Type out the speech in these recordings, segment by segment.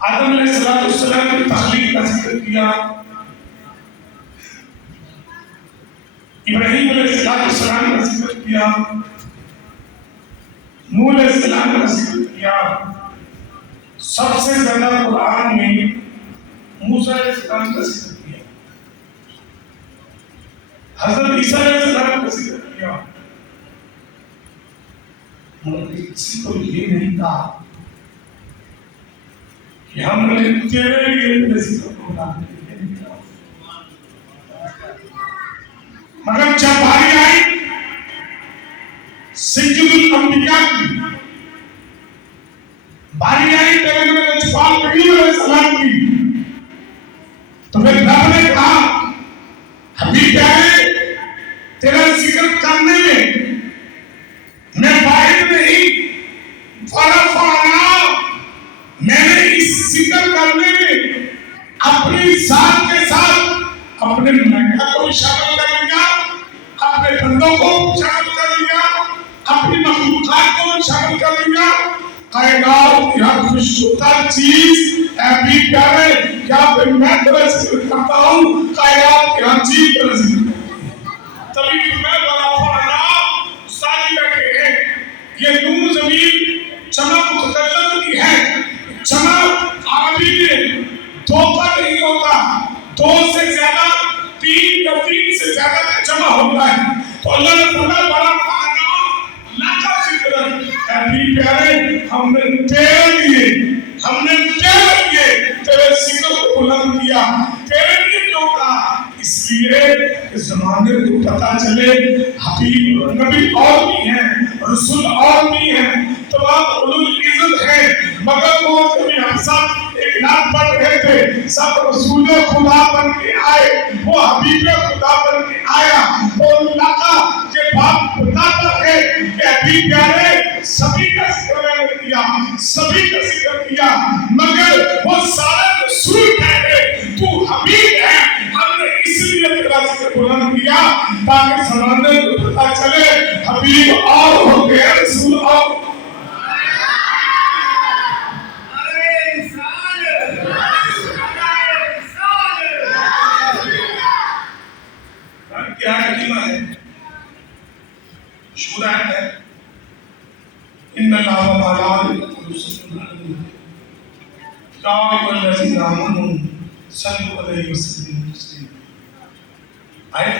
آدم علیہ السلام کی تخلیق کا ذکر کیا، ابراہیم علیہ السلام کا ذکر کیا، نوح علیہ السلام کا ذکر کیا، سب سے زیادہ قرآن میں موسیٰ علیہ السلام کا ذکر کیا، حضرت عیسیٰ علیہ السلام کا ذکر کیا، مگر کسی کو یہ نہیں کہا کہ ہم نے تیرے لیے ذکر قرآن کیا۔ مگر جب باری آئی سجد الانبیاء کی، باری آئی پیغمبر اجفال کریم علیہ السلام کی، تو پھر رب نے کہا حبیب پیارے تیرا ذکر کرنے میں واحد نہیں، ورفعنا میں نے اس ذکر کرنے میں اپنی ذات کے ساتھ اپنے ملائکہ کو شامل کر لیا، اپنے بندوں کو شامل کر لیا، اپنی مخلوقات کو شامل کر لیا۔ کائنات کی ہر خوشگوار چیز اے بھی پیارے کیا پھر میں تیرا ذکر کرتا ہوں، کائنات کی ہر چیز تیرا ذکر کرتا ہوں۔ تبھی میں ورفعنا ساری بیٹھے ہیں، یہ نور زمین چمک متکلم کی ہے۔ چمک عربی میں دو پر نہیں ہوتا، دو سے زیادہ، تین یا تین سے زیادہ کا جمع ہوتا ہے، تو اللہ نے فرمایا ورفعنا لک ذکرک، اے بھی پیارے ہم نے تیرے لیے تیرے ذکر کو بلند کیا۔ تیرے لیے کیوں کہا؟ اس لیے اس زمانے کو پتا چلے حبیب نبی اور بھی ہیں، رسول اور بھی ہیں، تمام اولو العزت ہیں، مگر وہ کبھی ہم سب ایک نام پڑھ رہے تھے، سب رسول خدا بن کے آئے، وہ حبیب خدا بن کے آیا، وہ اللہ کا یہ بات بتاتا ہے کہ حبیب پیارے سبھی کا ذکر میں نے کیا، سبھی کا ذکر کیا، مگر وہ سارے رسول کہتے تو حبیب ہے، ہم نے اس لیے تیرا ذکر بلند کیا تاکہ زمانے کو پتا چلے حبیب اور ہوتے ہیں، رسول اور کیا کلمہ ہے، شورا ہے، ان اللہ و ملائکتہ یصلون علی النبی یا ایھا الذین آمنوا صلوا علیہ وسلموا تسلیما۔ آئے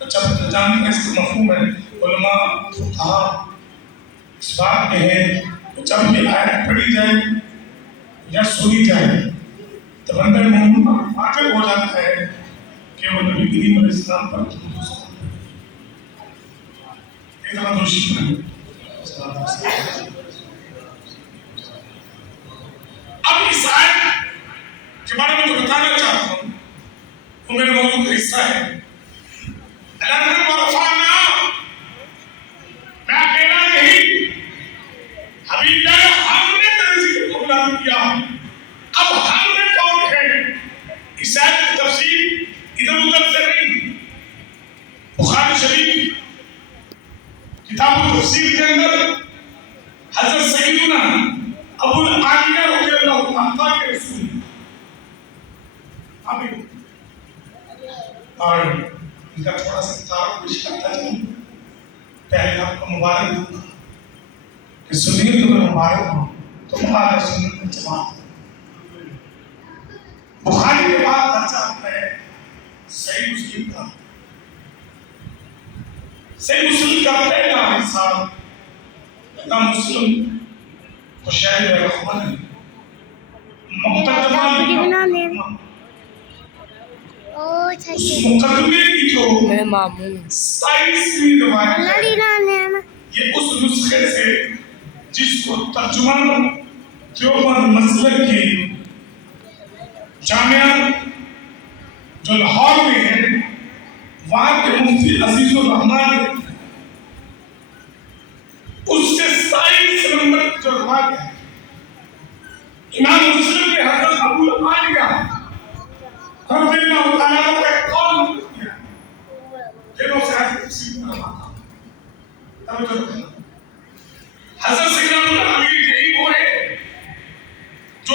جب جانتے ہیں اس کا مفہوم ہے، علماء فقہاء اس بات میں ہے کہ جب یہ آیت پڑھی جائے یا سنی جائے تو بندہ مومن واقع ہو جاتا ہے کہ وہ نبی کریم علیہ السلام پر درود و سلام ایک دفعہ دوشی کریں۔ اب اس آیت کے بارے میں جو بتانا چاہتا ہوں وہ میرے موضوع کا حصہ ہے۔ اللہ نے ورفعنا، میں اکیلا نہیں، حبیب نے ہم نے تیرے ذکر کو بلند کیا۔ اب ہم نے کون ہے؟ اس آیت کی تفسیر ادھر ادھر سے نہیں، بخاری شریف کتاب التفسیر کے اندر حضرت سیدنا ابو العالیہ رضی اللہ عنہ کے رسول اور ان کا تھوڑا سا تعارف پیش کرتا چاہوں۔ پہلے آپ کو مبارک دوں کہ سنیے تو میں مبارک ہوں، تم آج سنت میں جماعت۔ بخاری کے بعد درجہ آتا ہے صحیح مسلم کا۔ صحیح مسلم کا پہلا حصہ امام مسلم کو شاہد رحمت ہے، مقدمے کی جو 27ویں روایت ہے، یہ اس نسخے سے جس کو ترجمہ دیوبند مسلک کی جامعہ جو لاہور میں ہے وہاں کے مفتی عزیز الرحمان اس سے 27 نمبر جو روایت ہے، امام مسلم نے حضرت ابو العالیہ رضی اللہ تعالیٰ عنہ کا قول نقل کیا، جنہوں سے آج تفسیر میں توجہ رکھنا۔ حضرت سیدنا ابو العالیہ یہی وہ ہے جو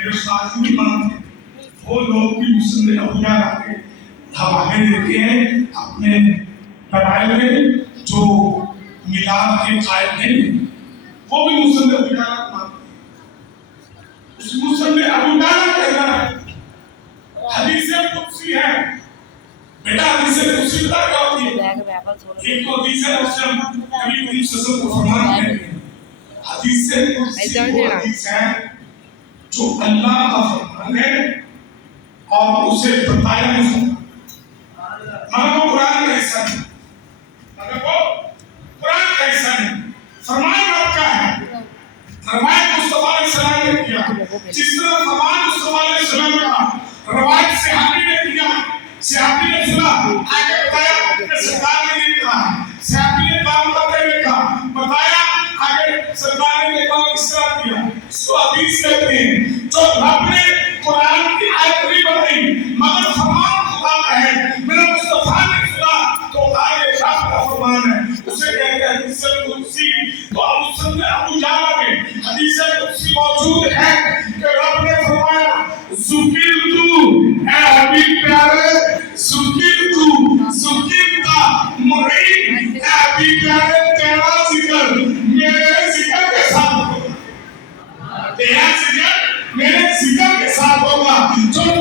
میرے ساتھ نہیں مانتے وہ لوگ بھی مسلم اولیاء کے حوالے دیتے ہیں اپنے دلائل میں جو میلاد کے قائل ہیں وہ بھی مسلم اولیاء مانتے ہیں. اس مسلم اولیاء کہنا ہے حدیث قدسی ہے. بیٹا حدیث قدسی بتا کیا ہوتی ہے؟ ایک تو حدیث ہے مسلم نبی کریم صلی اللہ علیہ وسلم کو فرمان ہے حدیث قدسی وہ حدیث ہے جو اللہ کا فرمان ہے اور اسے بتایا نہیں مگر وہ قرآن کا حصہ نہیں مگر وہ قرآن کا حصہ نہیں. فرمان رب کا ہے. روایت مصطفیٰ علیہ السلام نے کیا جس طرح فرمان مصطفیٰ علیہ السلام کا روایت صحابی نے کیا. صحابی نے سنا آگے بتایا کہ سرکار نے یہ کہا. صحابی نے کام کرتے ہوئے کہا بتایا آگے سرکار نے کام اس طرح کیا. اس کو حدیث کہتے ہیں. جو رب نے قرآن کی آیت نہیں بتائی مگر فرمان خدا کا ہے. میرا مصطفیٰ نے سنا تو آگے رب کا فرمان ہے اسے کہتے ہیں حدیث قدسی. تو ابو جعفر میں حدیث قدسی موجود ہے کہ رب نے فرمایا ذکرت اے حبیب پیارے ذکرتا مرئی اے حبیب پیارے تیرا ذکر میرے ذکر کے ساتھ ہوگا. تیرا ذکر میرے ذکر کے ساتھ ہوگا. جو لا الہ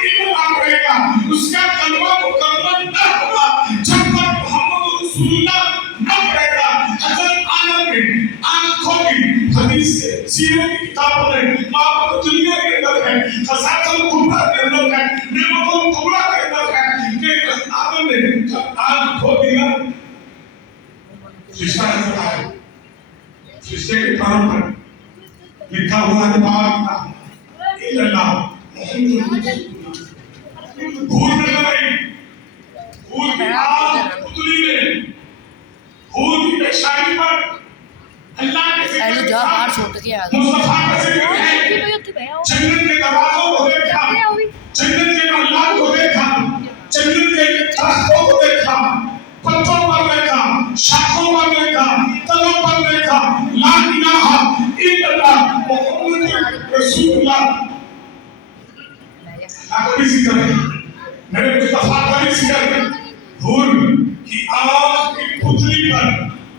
الا اللہ پڑھے گا اس کا کلمہ مکمل نہ ہوگا جب تک محمد رسول اللہ نہ پڑھے گا. حضرت عالم میں آنکھوں کی حدیث سیرت کی کتابوں میں معبود دنیا کے اندر ہے خزائن الکبریٰ کے اندر ہے نعمت الکبریٰ کے اندر ہے کہ آدم نے جب آنکھ کھول دیا فرشتہ نظر آیا. فرشتے کے پروں پر لکھا ہوا ہے لا الہ الا اللہ محمد رسول اللہ. بھول نہ گئی بھول کی آگ اتری نے بھول کی پیشانی پر اللہ کے ذکر کے ساتھ مصطفیٰ کا ذکر ہے. جنت کے دروازوں کو دیکھا جنت کے اللہ کو دیکھا جنت کے درختوں کو دیکھا پتوں پر دیکھا شاخوں پر دیکھا تنوں پر دیکھا. لا الہ الا اللہ محمد رسول اللہ کا کوئی ذکر نہیں. میرے مصطفیٰ کا بھی ذکر نہیں. بھول کی آگ کی پتلی پر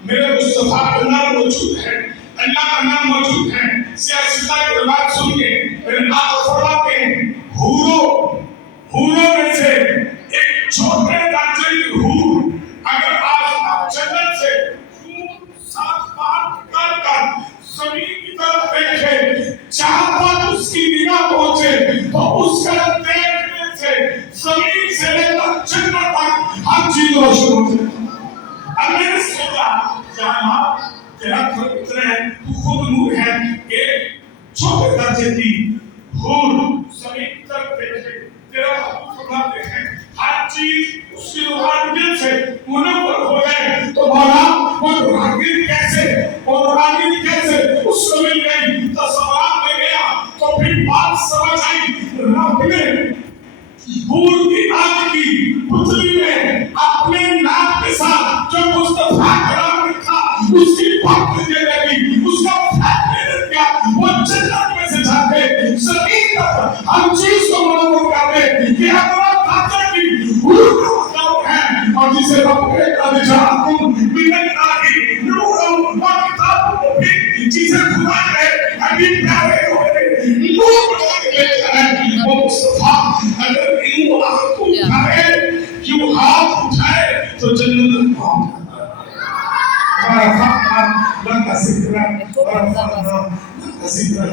میرے مصطفیٰ کا نام موجود ہے. اللہ کا نام موجود ہے. سیاستہ کی روایت سن کے میرے آپ فرماتے ہیں حوروں میں سے ایک چھوٹے درجے کی حور اگر آپ جنت سے خون ساتھ پار نکال کر زمین کی طرف دیکھے جہاں پر اس کی نگاہ پہنچے تو اس کا دیکھنے سے زمین سے لے کر جنت تک ہر چیز روشن ہو جائے. اب میں نے سوچا جہاں تیرا گھر اتنا ہے تو خود نور ہے کہ چھوٹے درجے کی حور زمین کی طرف دیکھے تیرا حقوق فرماتے ہیں ہر چیز اس کی روحانیت سے منور ہو جائے. تو مولا وہ روحانیت کیسے اس کو مل گئی. تصورات میں گیا تو پھر بات سمجھ آئی. رب نے حور کی آگ کی پتلی میں اپنے نام کے ساتھ جو مصطفیٰ کا نام لکھا اس کی پاک دے لگی اس کا فیصلہ کیا. وہ جنت میں سے جاتے زمین تک ہر چیز کو منور کر دے. یہ اپنا خاطر کی حور کا نام ہے اور جسے رب نے کہا جاءکم من اللہ نور و کتاب مبین جسے خدا نے حبیب پیارے ہوئے نور بنا کے بھیجا ہے. وہ مصطفیٰ اگر ان آنکھ کو اٹھائے کیوں ہاتھ اٹھائے تو جنت پہنچ لنگا ذکر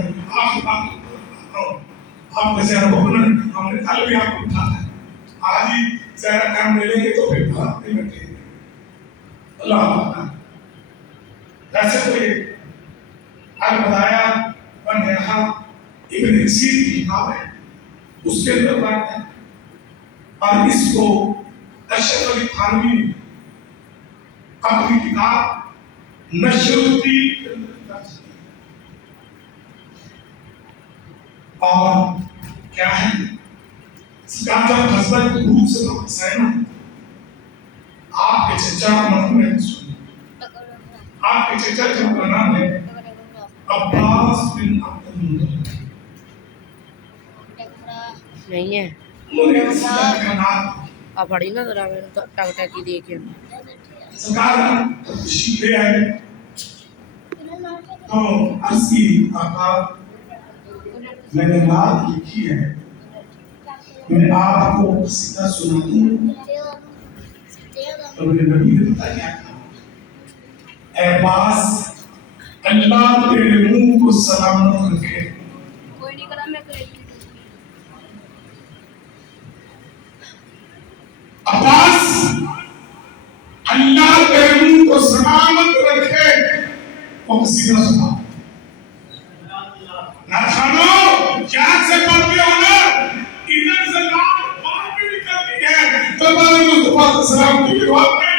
آپ کا زیادہ بہنن ہم نے کل بھی آپ کو اٹھا ہے. آج ہی زیادہ کام لے لیں گے تو پھر بھاگتے بیٹھے گے. اللہ آقا ویسے تو یہ البدایا بن رہا ابن کثیر کی کتاب ہے اس کے اندر بات ہے اور اس کو اشرف علی تھانوی نے اپنی کتاب نشر الدین اور کیا ہے سکاتا حضرت روح سے واپس آئے نا آپ کے چچا مرحوم ہے آپ کے چچا کا نام ہے عباس بن عبد المطلب. نہیں ہے انہوں نے سرکار کا نام آپ پڑھی نا ذرا میں ٹک ٹکی دیکھے سرکار تشریف لے آئے تو عرض کی آقا میں نے بات لکھی ہے میں آپ کو سیدھا سنا دوں تو میرے نبی نے بتا کیا کہا اے عباس اللہ تیرے منہ کو سلامت رکھے کوئی نہیں کرا میں کرے عباس اللہ تیرے منہ کو سلامت رکھے وہ کسی نہ سنا نہ کھانو یاد سے پڑھتے ہو نا ادھر سے نام بات بھی نکلتی ہے تو بارے مصطفیٰ صلی اللہ علیہ وسلم کی بات میں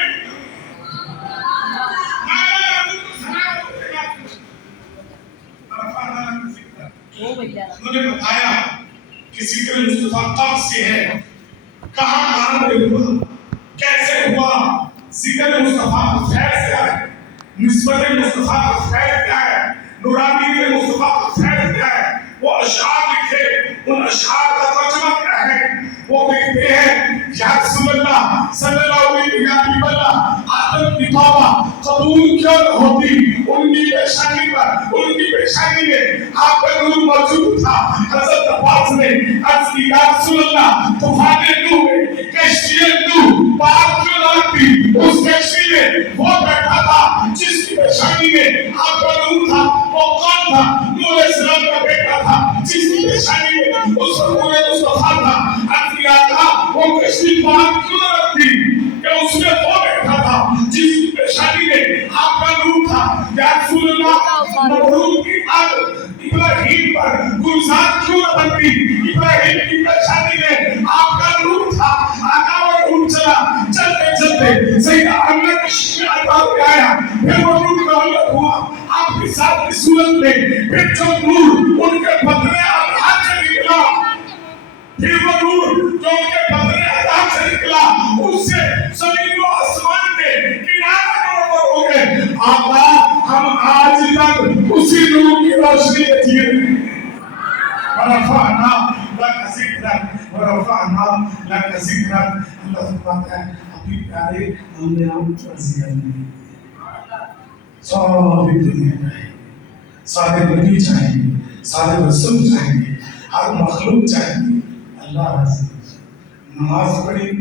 انہوں نے بتایا کہ ذکر مصطفیٰ کب سے ہے کہاں پہ ہوا کیسے ہوا ذکر مصطفیٰ کا فیض کیا ہے نسبت مصطفیٰ کا فیض کیا ہے نورانی مصطفیٰ کا فیض کیا ہے وہ اشعار لکھے ان اشعار کا ترجمہ کیا ہے وہ لکھتے ہیں یا رسول اللہ صلی اللہ علیہ وسلم آدم کی توبہ قبول کیوں نہ ہوتی ان کی پیشانی میں آپ کا نور موجود تھا حضرت عباس نے عرض کی یا رسول اللہ طوفان نوح میں کشتی نوح پار کیوں نہ لگتی اس کشتی میں وہ بیٹھا تھا جس کی پیشانی میں آپ کا نور تھا وہ کون تھا نوح علیہ السلام کا بیٹا تھا جس کی پیشانی میں اس پر نور مصطفیٰ تھا عرض کیا تھا وہ کشتی پار کیوں نہ لگتی کہ اس میں وہ بیٹھا تھا جس کی پیشانی میں آپ کا نور تھا یا رسول اللہ مبروک کی آگ ابراہیم پر گلزار کیوں نہ بنتی ابراہیم کی پیشانی میں آپ کا نور تھا آقا وہ نور چلا چلتے چلتے سیدہ امنہ کی شکل عطا پہ آیا پھر وہ نور مولد ہوا آپ کی ساتھ کی صورت میں پھر جو نور ان کے بدلے ہاتھ سے نکلا پھر وہ نور جو ان کے بدلے ہاتھ سے نکلا اس سے زمین و آسمان کے کنارہ نور ہو گئے آقا ہم آج تک اسی نور کی روشنی میں جی رہے ہیں ورفعنا لك ذکرک ورفعنا لك ذکرک اللہ فرماتا ہے اپنی پیارے ہم نے آپ کو عزیز نہیں ساری دنیا چاہیے سارے نبی چاہیے سارے رسول چاہیے ہر مخلوق چاہیے اللہ عزیز نماز پڑھی